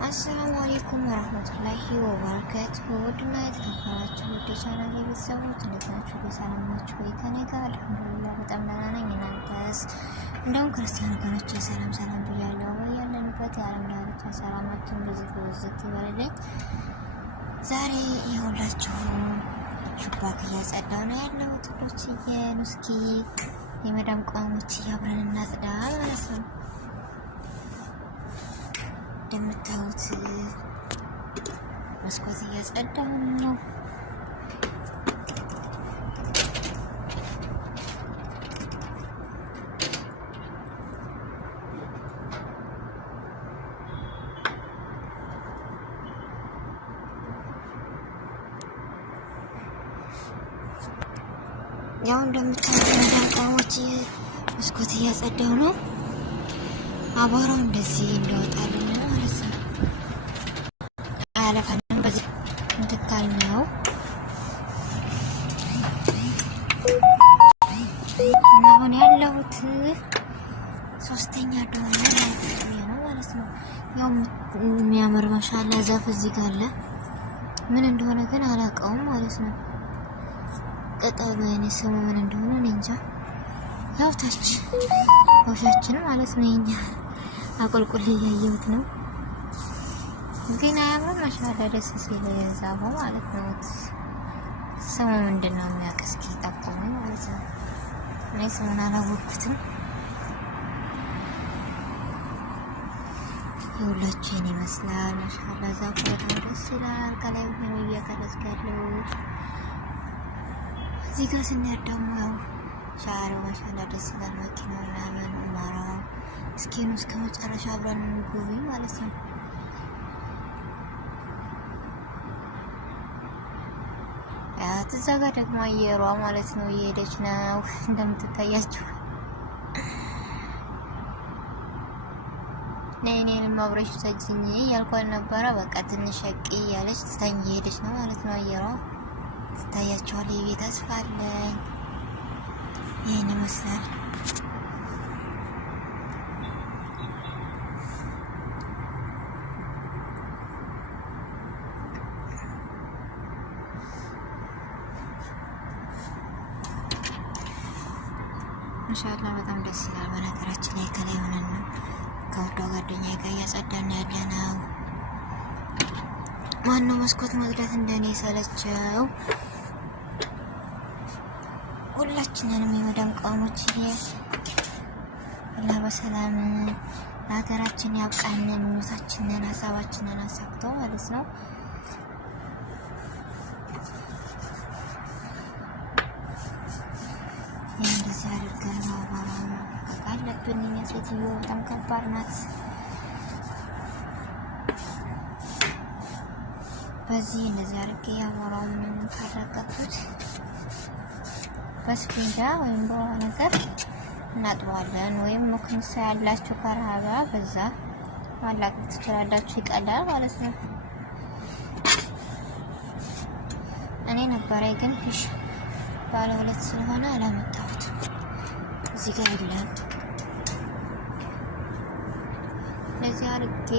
አሰላሙ አለይኩም ወራህመቱላሂ ወበረካቱሁ። ውድና የተከበራችሁ ውድ ቻናሌ ቤተሰቦች እንዴት ናችሁ? በሰላም ናችሁ ወይ? ከኔ ጋር አልሐምዱሊላህ በጣም ደህና ነኝ። እናንተስ? እንደውም ክርስቲያን ወገኖቼ ሰላም ብያለሁ። ያለንበት የዓለም ዳርቻ ሰላማችን ብዝት ይበልልኝ። ዛሬ ይኸውላችሁ ሹባክ እያጸዳሁ ነው ያለሁት ውዶችዬ። እስኪ የመዳም ቋሞች አብረን እናጽዳ ማለት ነው። እንደምታዩት መስኮት እያጸዳሁ ነው። ያው እንደምታዩት መዳንቃሞች መስኮት እያጸዳሁ ነው። አቧራው እንደዚህ እንደወጣልን ነው ማለት ነው። አያለፋንም በዚህ እንትካል ነው እና አሁን ያለሁት ሶስተኛ ዶር ነው ማለት ነው። ያው የሚያምር ማሻአላ ዛፍ እዚህ ጋር አለ። ምን እንደሆነ ግን አላውቀውም ማለት ነው። ቅጠሉ የኔ ስሙ ምን እንደሆነ እኔ እንጃ። ያው ታች ወሻችን ማለት ነው። የኛ አቆልቁል እያየሁት ነው ግን አያምርም? ማሻአላ ደስ ሲል ዛፉ ማለት ነው። ስሙ ምንድነው የሚያውቅ እስኪ ጠቁሙኝ ማለት ነው። እኔ ስሙን አላወቅኩትም። ሁላችን ይመስላል ማሻአላ ዛፉ በጣም ደስ ይላል። ከላይ ሆኖ እያቀረጽኩ ያለሁት እዚህ ጋር ስንሄድ ደግሞ ያው ሻሮ ማሻአላ ደስ ይላል። መኪናው ምናምን ኡማራው እስኪኑ እስከ መጨረሻ አብረን እንጎብኝ ማለት ነው። እዛ ጋር ደግሞ አየሯ ማለት ነው እየሄደች ነው እንደምትታያችሁ። ነይኔንም አብረሽ ተጅኝ ያልኳት ነበረ። በቃ ትንሽ ሸቂ ያለች ትታኝ እየሄደች ነው ማለት ነው። አየሯ ትታያችኋል። የቤት ተስፋ አለኝ። ይሄን ይመስላል። ማሻአላ በጣም ደስ ይላል። በነገራችን ላይ ከላይ ሆነን ነው ከወዶ ጓደኛዬ ጋር እያጸዳን ያለነው። ማነው መስኮት መዝጋት እንደኔ ሰለቸው? ሁላችንንም የመዳም ቃሞች አላህ በሰላም ለሀገራችን ያብቃን። ምኞታችንን ሀሳባችንን አሳክቶ ማለት ነው። እንደዚህ አድርገን ነው አባራውን አለብን። እኛ ሴትዮ በጣም ከባድ ናት። በዚህ እንደዚህ አድርጌ አባራውን ካረቀኩት በስፊንጃ ወይም በሆነ ነገር እናጥበዋለን። ወይም ሙክንሳ ያላችሁ ከረሃባ በዛ ማላቀቅ ትችላላችሁ። ይቀላል ማለት ነው። እኔ ነበረ ግን ፊሽ ባለ ሁለት ስለሆነ አላመጣሁት። እዚህ ጋር ይላል ለዚህ አድርጌ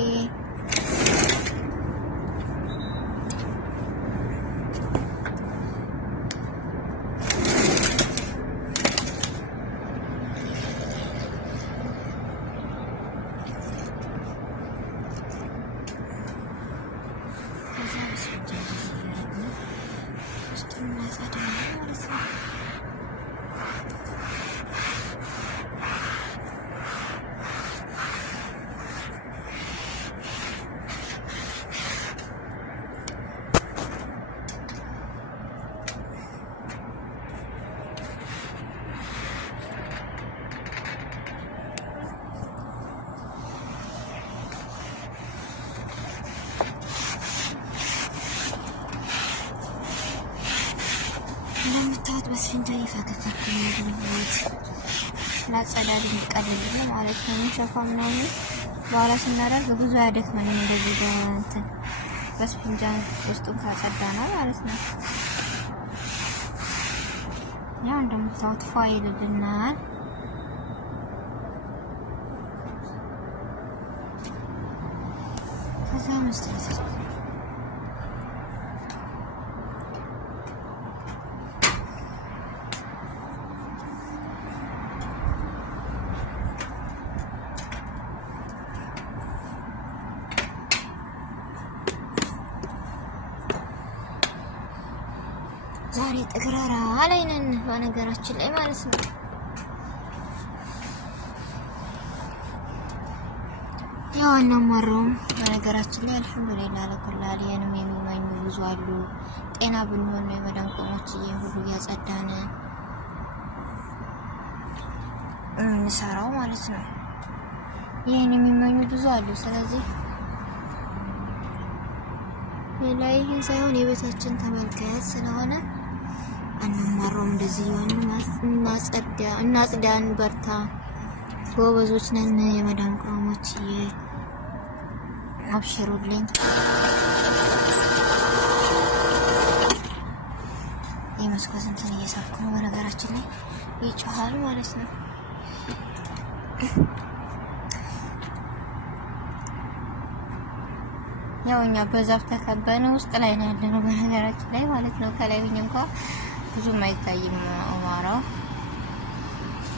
እንደምታዩት በስንጃ ይፈከፈክ ነው ላጸዳድ ይቀርልኝ ማለት ነው። ሸፋ ምናምን በኋላ ስናደርግ ብዙ ያደክመንም እንደዚህ በእንትን በስንጃ ውስጡን ካጸዳ ነው ማለት ነው። ያው እንደምታዩት ፋይል ልናል ከዛ መስጠት ዛሬ ጥግረራ ላይ ነን በነገራችን ላይ ማለት ነው። ያው እናማረውም በነገራችን ላይ አልሐምዱሊላህ ለኩላል የንም የሚመኙ ብዙ አሉ። ጤና ብንሆን ነው የመዳን ቆሞች ሁሉ እያጸዳን እንሰራው ማለት ነው። ይሄን የሚመኙ ብዙ አሉ። ስለዚህ ላይ ይሄን ሳይሆን የቤታችን ተመልካች ስለሆነ አንማረውም። እንደዚህ ይሆን እናጽዳን፣ በርታ፣ ጎበዞች ነን የመዳን ቆሞች አብሽሩልኝ። የመስኮት እንትን እየሳኩ ነው በነገራችን ላይ ይጮሃል ማለት ነው። ያው እኛ በዛፍ ተከበነ ውስጥ ላይ ነው ያለነው በነገራችን ላይ ማለት ነው። ከላይ ሆኜ እንኳን ብዙም አይታይም ኡማራው።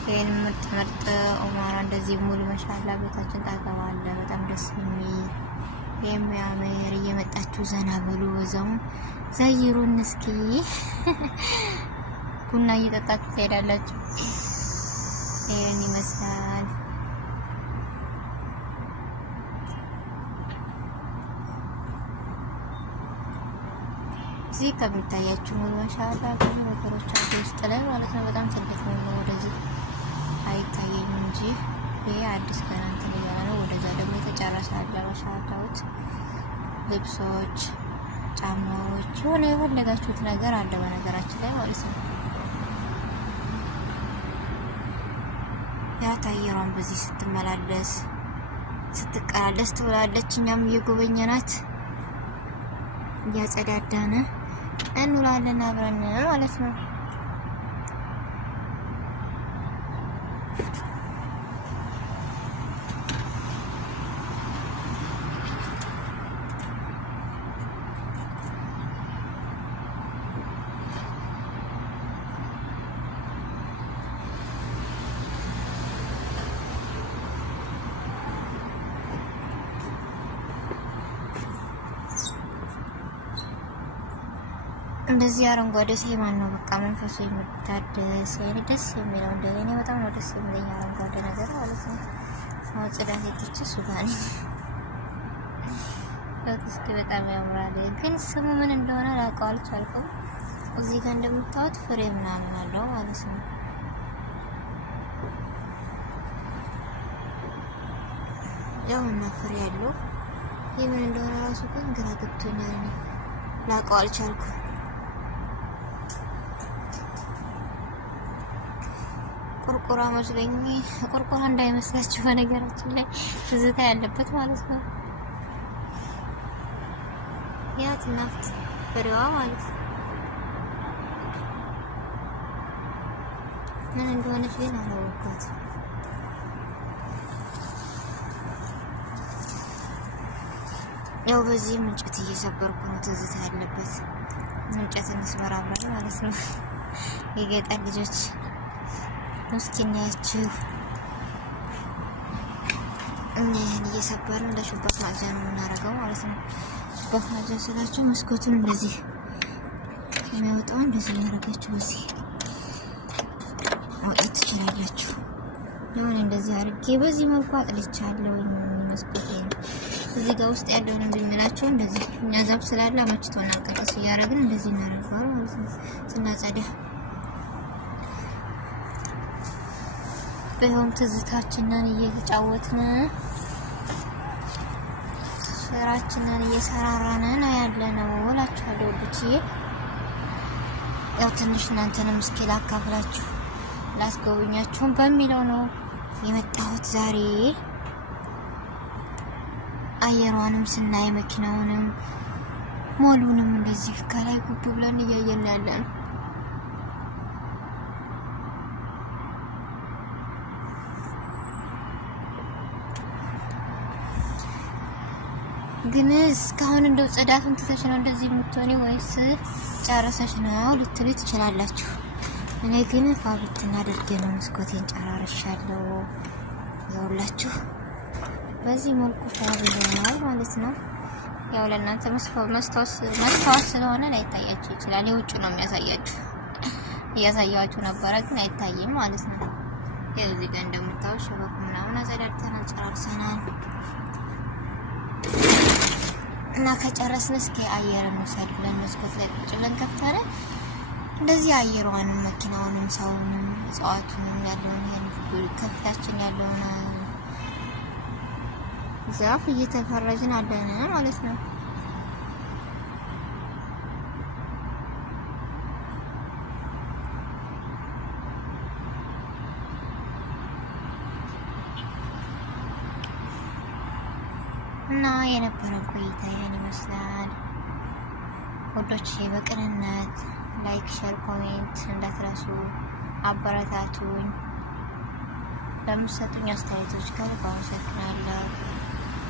ይሄን ምርጥ ኡማራ እንደዚህ ሙሉ ማሻአላ ቤታችን ታገባለ። በጣም ደስ የሚል የሚያምር እየመጣችሁ ዘና በሉ፣ በዛው ዘይሩን እስኪ ቡና እየጠጣችሁ ትሄዳላችሁ። ይሄን ይመስላል። እዚህ ከሚታያችሁ ሙሉ ማሻአላ ብዙ ነገሮች አሉ ውስጥ ላይ ማለት ነው። በጣም ትልቅ ነው። ወደዚህ አይታየኝም እንጂ ይሄ አዲስ ገና እንትን እያለ ነው። ወደዛ ደግሞ የተጨረሰ አለ ማሻአላዎች፣ ልብሶች፣ ጫማዎች፣ የሆነ የፈለጋችሁት ነገር አለ በነገራችን ላይ ማለት ነው። ያ ታየሯን በዚህ ስትመላለስ ስትቀላለስ ትውላለች። እኛም እየጎበኘናት እያጸዳዳነ እንውላለን አብረን ማለት ነው። እንደዚህ አረንጓዴ ሲማን ነው በቃ መንፈሱ የሚታደስ ደስ የሚለው። እንደኔ በጣም ነው ደስ የሚለኝ አረንጓዴ ነገር ማለት ነው። አሁን ጽዳት የተች ሱዳን እስኪ በጣም ያምራል። ግን ስሙ ምን እንደሆነ ላውቀው አልቻልኩም። እዚህ ጋር እንደምታዩት ፍሬ ምናምን አለው ማለት ነው። ያውና ፍሬ ያለው ይህ ምን እንደሆነ ራሱ ግን ግራ ገብቶኛል። ላውቀው አልቻልኩም። ቁርቁራ መስለኝ። ቁርቁራ እንዳይመስላችሁ በነገራችን ላይ ትዝታ ያለበት ማለት ነው። ያት ናፍት ፍሬዋ ማለት ነው። ምን እንደሆነች ግን አላወቅኳትም። ያው በዚህ እንጨት እየሰበርኩ ነው። ትዝታ ያለበት እንጨት እንስበራለን ማለት ነው። የገጠር ልጆች ምስኪናችሁ እኔን እየሰበርን ለሹባት ማዕጃ ነው የምናደርገው ማለት ነው። ሹባት ማዕጃ ስላችሁ መስኮቱን እንደዚህ የሚያወጣው እንደዚህ ያደርጋችሁ በዚህ ማውጣት ትችላላችሁ። ለምን እንደዚህ አድርጌ በዚህ መልኩ አጥልቻለሁ መስኮቴን። እዚህ ጋር ውስጥ ያለውን እንድንላቸው እንደዚህ እኛ ዛፍ ስላለ አመችቶና ቀስ እያደረግን እንደዚህ እናደርገዋል ማለት ነው ስናጸዳ። በሆም ትዝታችንን እየተጫወትን ስራችንን እየሰራራን ነው ያለነው እላችኋለሁ ልጅዬ። ያው ትንሽ እናንተንም እስኪ ላካፍላችሁ ላስጎብኛችሁ በሚለው ነው የመጣሁት ዛሬ። አየሯንም ስናይ መኪናውንም ሞሉንም እንደዚህ ከላይ ጉብ ብለን እያየን ያለን ግን እስካሁን እንደው ጽዳቱን ትተሽ ነው እንደዚህ የምትሆኒ ወይስ ጨርሰሽ ነው ልትሉ ትችላላችሁ። እኔ ግን ፋብሪክና አድርጌ ነው መስኮቴን ጨራርሻለሁ። ይኸውላችሁ በዚህ መልኩ ፋብሪካው ማለት ነው። ያው ለእናንተ መስታወስ ስለሆነ ላይታያችሁ ይችላል። የውጭ ነው የሚያሳያችሁ። እያሳያችሁ ነበረ ግን አይታይም ማለት ነው። ያው እዚህ ጋር እንደምታዩት ሸበኩ ምናምን አጸዳድተናል ጨራርሰናል። እና ከጨረስን እስኪ አየር እንውሰድ ብለን መስኮት ላይ ቁጭ ብለን ከፍተን እንደዚህ አየሯንም መኪናውንም ሰውንም እጽዋቱንም ያለውን ከፊታችን ያለውን ዛፍ እየተፈረጅን አለን ማለት ነው። እና የነበረን ቆይታ ይሄን ይመስላል ወዶች። በቅንነት ላይክ፣ ሼር፣ ኮሜንት እንዳትረሱ። አበረታቱኝ። ለምትሰጡኝ አስተያየቶች ከልብ አመሰግናለሁ።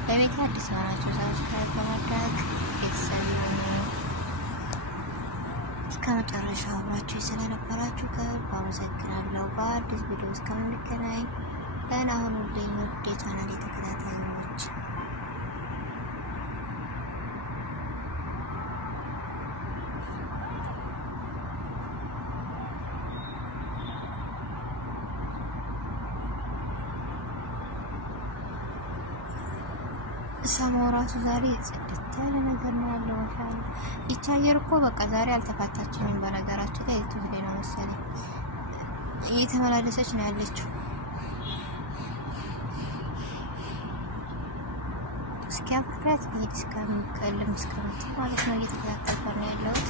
ለቤት አዲስ የሆናችሁ ሰብስክራይብ በማድረግ ቤተሰብ ሁኑ። እስከ መጨረሻው አብራችሁ ስለነበራችሁ ከልብ አመሰግናለሁ። በአዲስ ቪዲዮ እስከምንገናኝ ደህና ሁኑልኝ ውድ የቻናሌ ተከታታዮች። ሰማው ራሱ ዛሬ ጽድት ያለ ነገር ነው ያለው። ማሻአላ ይቺ አየር እኮ በቃ ዛሬ አልተፋታችንም። በነገራችን ላይ እዚህ ላይ ነው መሰለኝ እየተመላለሰች ነው ያለችው። እስኪ አፍራት ሄድ እስከምቀልም እስከምት ማለት ነው እየተከታተልኩ ነው ያለሁት።